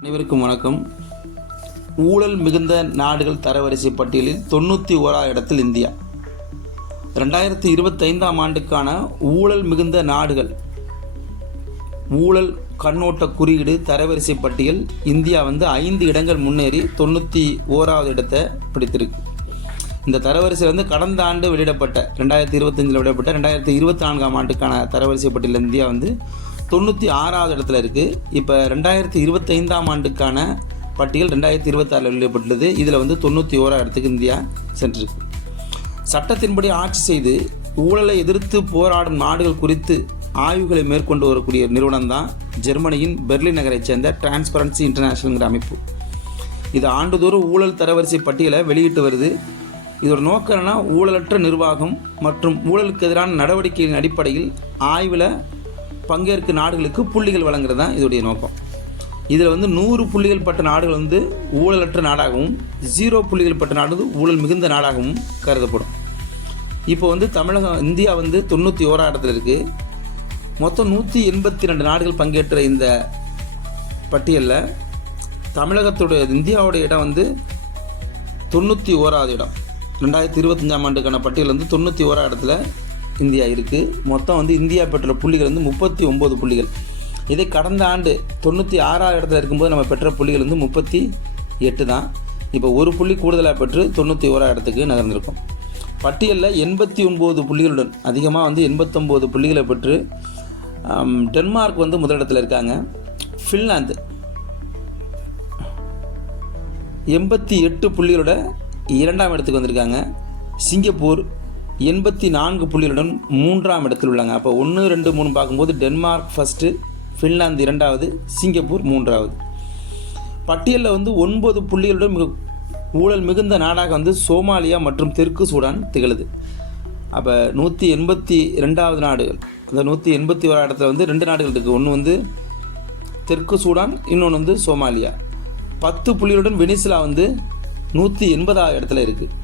அனைவருக்கும் வணக்கம். ஊழல் மிகுந்த நாடுகள் தரவரிசை பட்டியலில் தொண்ணூற்றி ஓரா இடத்தில் இந்தியா. ரெண்டாயிரத்தி இருபத்தைந்தாம் ஆண்டுக்கான ஊழல் மிகுந்த நாடுகள். ஊழல் கண்ணோட்ட குறியீடு தரவரிசை பட்டியல் இந்தியா வந்து ஐந்து இடங்கள் முன்னேறி தொண்ணூற்றி ஓராவது இடத்தை பிடித்திருக்கு. இந்த தரவரிசை வந்து கடந்த ஆண்டு வெளியிடப்பட்ட ரெண்டாயிரத்தி இருபத்தஞ்சில் வெளியிடப்பட்ட ரெண்டாயிரத்தி இருபத்தி நான்காம் ஆண்டுக்கான தரவரிசை பட்டியலில் இந்தியா வந்து தொண்ணூற்றி ஆறாவது இடத்துல இருக்குது இப்போ ரெண்டாயிரத்தி இருபத்தைந்தாம் ஆண்டுக்கான பட்டியல் ரெண்டாயிரத்தி இருபத்தாறில் வெளியிடப்பட்டுள்ளது. இதில் வந்து தொண்ணூற்றி ஓராவது இடத்துக்கு இந்தியா சென்றிருக்கு. சட்டத்தின்படி ஆட்சி செய்து ஊழலை எதிர்த்து போராடும் நாடுகள் குறித்து ஆய்வுகளை மேற்கொண்டு வரக்கூடிய நிறுவனம் தான் ஜெர்மனியின் பெர்லின் நகரைச் சேர்ந்த டிரான்ஸ்பரன்சி இன்டர்நேஷனல்ங்கிற அமைப்பு. இது ஆண்டுதோறும் ஊழல் தரவரிசை பட்டியலை வெளியிட்டு வருது. இதோட நோக்கம் என்னன்னா ஊழலற்ற நிர்வாகம் மற்றும் ஊழலுக்கு எதிரான நடவடிக்கைகளின் அடிப்படையில் ஆய்வில் பங்கேற்கும் நாடுகளுக்கு புள்ளிகள் வழங்குறது தான் இதோடைய நோக்கம். இதில் வந்து நூறு புள்ளிகள் பட்ட நாடுகள் வந்து ஊழலற்ற நாடாகவும் ஜீரோ புள்ளிகள் பட்ட நாடு வந்து ஊழல் மிகுந்த நாடாகவும் கருதப்படும். இப்போ வந்து தமிழகம் இந்தியா வந்து தொண்ணூற்றி ஓரா இடத்துல இருக்குது மொத்தம் நூற்றி எண்பத்தி ரெண்டு நாடுகள் பங்கேற்ற இந்த பட்டியலில் தமிழகத்துடைய இந்தியாவுடைய இடம் வந்து தொண்ணூற்றி ஓராவது இடம். ரெண்டாயிரத்தி இருபத்தஞ்சாம் ஆண்டுக்கான பட்டியல் வந்து தொண்ணூற்றி ஓரா இடத்துல இந்தியா இருக்குது மொத்தம் வந்து இந்தியா பெற்ற புள்ளிகள் வந்து முப்பத்தி ஒம்பது புள்ளிகள். இதே கடந்த ஆண்டு தொண்ணூற்றி ஆறாவது இடத்துல இருக்கும்போது நம்ம பெற்ற புள்ளிகள் வந்து முப்பத்தி எட்டு தான். இப்போ ஒரு புள்ளி கூடுதலாக பெற்று தொண்ணூற்றி ஓரா இடத்துக்கு நகர்ந்திருக்கும். பட்டியலில் எண்பத்தி ஒம்பது புள்ளிகளுடன் அதிகமாக வந்து எண்பத்தொம்போது புள்ளிகளை பெற்று டென்மார்க் வந்து முதலிடத்தில் இருக்காங்க. ஃபின்லாந்து எண்பத்தி எட்டு புள்ளிகளோட இரண்டாம் இடத்துக்கு வந்திருக்காங்க. சிங்கப்பூர் எண்பத்தி நான்கு புள்ளிகளுடன் மூன்றாம் இடத்தில் உள்ளாங்க. அப்போ ஒன்று ரெண்டு மூணு பார்க்கும்போது டென்மார்க் ஃபஸ்ட்டு ஃபின்லாந்து இரண்டாவது சிங்கப்பூர் மூன்றாவது. பட்டியலில் வந்து ஒன்பது புள்ளிகளுடன் மிக ஊழல் மிகுந்த நாடாக வந்து சோமாலியா மற்றும் தெற்கு சூடான் திகழுது. அப்போ நூற்றி எண்பத்தி ரெண்டாவது நாடுகள். அந்த நூற்றி எண்பத்தி ஒரு இடத்துல வந்து ரெண்டு நாடுகள் இருக்குது ஒன்று வந்து தெற்கு சூடான் இன்னொன்று வந்து சோமாலியா. பத்து புள்ளிகளுடன் வெனிசுலா வந்து நூற்றி எண்பதாவது இடத்துல இருக்குது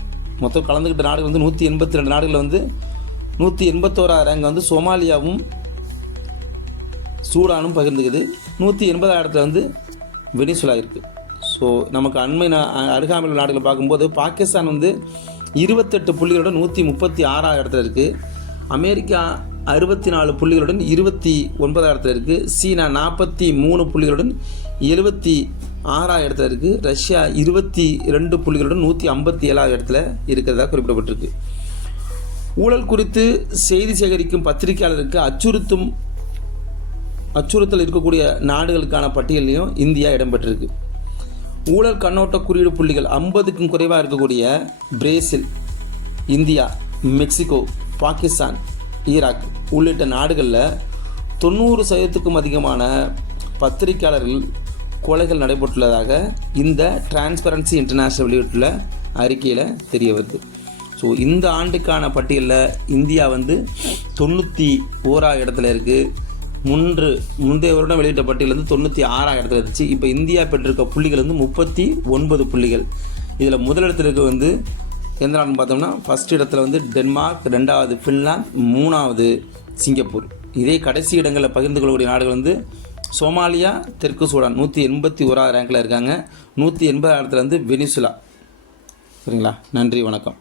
மொத்தம் கலந்துக்கிட்ட நாடுகள் வந்து நூற்றி எண்பத்தி ரெண்டு நாடுகளில் வந்து நூற்றி எண்பத்தோராயிரம் ரேங்க் வந்து சோமாலியாவும் சூடானும் பகிர்ந்துக்குது. நூற்றி எண்பதாயிரத்தில் இடத்துல வந்து வெனிசுலா இருக்குது ஸோ நமக்கு அண்மை அருகாமையில் உள்ள நாடுகளை பார்க்கும்போது பாகிஸ்தான் வந்து இருபத்தெட்டு புள்ளிகளுடன் நூற்றி முப்பத்தி ஆறாவது இடத்துல இருக்குது அமெரிக்கா அறுபத்தி நாலு புள்ளிகளுடன் இருபத்தி ஒன்பதாம் இடத்துல இருக்குது சீனா நாற்பத்தி மூணு புள்ளிகளுடன் எழுபத்தி ஆறாவது இடத்துல இருக்குது ரஷ்யா இருபத்தி ரெண்டு புள்ளிகளுடன் நூற்றி ஐம்பத்தி ஏழாவது இடத்துல இருக்கிறதா குறிப்பிடப்பட்டிருக்கு. ஊழல் குறித்து செய்தி சேகரிக்கும் பத்திரிகையாளருக்கு அச்சுறுத்தும் அச்சுறுத்தல் இருக்கக்கூடிய நாடுகளுக்கான பட்டியலையும் இந்தியா இடம்பெற்றிருக்கு. ஊழல் கண்ணோட்ட குறியீடு புள்ளிகள் ஐம்பதுக்கும் குறைவாக இருக்கக்கூடிய Brazil India Mexico Pakistan Iraq உள்ளிட்ட நாடுகளில் தொண்ணூறு சதவீதத்துக்கும் அதிகமான பத்திரிகையாளர்கள் கொலைகள் நடைபெற்றுள்ளதாக இந்த டிரான்ஸ்பரன்சி இன்டர்நேஷனல் வெளியிட்டுள்ள அறிக்கையில் தெரிய வருது. ஸோ இந்த ஆண்டுக்கான பட்டியலில் இந்தியா வந்து தொண்ணூற்றி ஓரா இடத்துல இருக்குது முன்று முந்தைய வருடம் வெளியிட்ட பட்டியல் வந்து தொண்ணூற்றி ஆறாம் இடத்துல இருந்துச்சு. இப்போ இந்தியா பெற்றிருக்க புள்ளிகள் வந்து முப்பத்தி ஒன்பது புள்ளிகள். இதில் முதலிடத்தில் இருக்க வந்து எந்த நாடுன்னு பார்த்தோம்னா ஃபர்ஸ்ட் இடத்துல வந்து டென்மார்க் ரெண்டாவது ஃபின்லாந்து மூணாவது சிங்கப்பூர். இதே கடைசி இடங்களில் பகிர்ந்து கொள்ளக்கூடிய நாடுகள் வந்து சோமாலியா தெற்கு சூடான். நூற்றி எண்பத்தி ஓராவது ரேங்கில் இருக்காங்க. நூற்றி எண்பது இடத்துல வெனிசுலா. சரிங்களா? நன்றி வணக்கம்.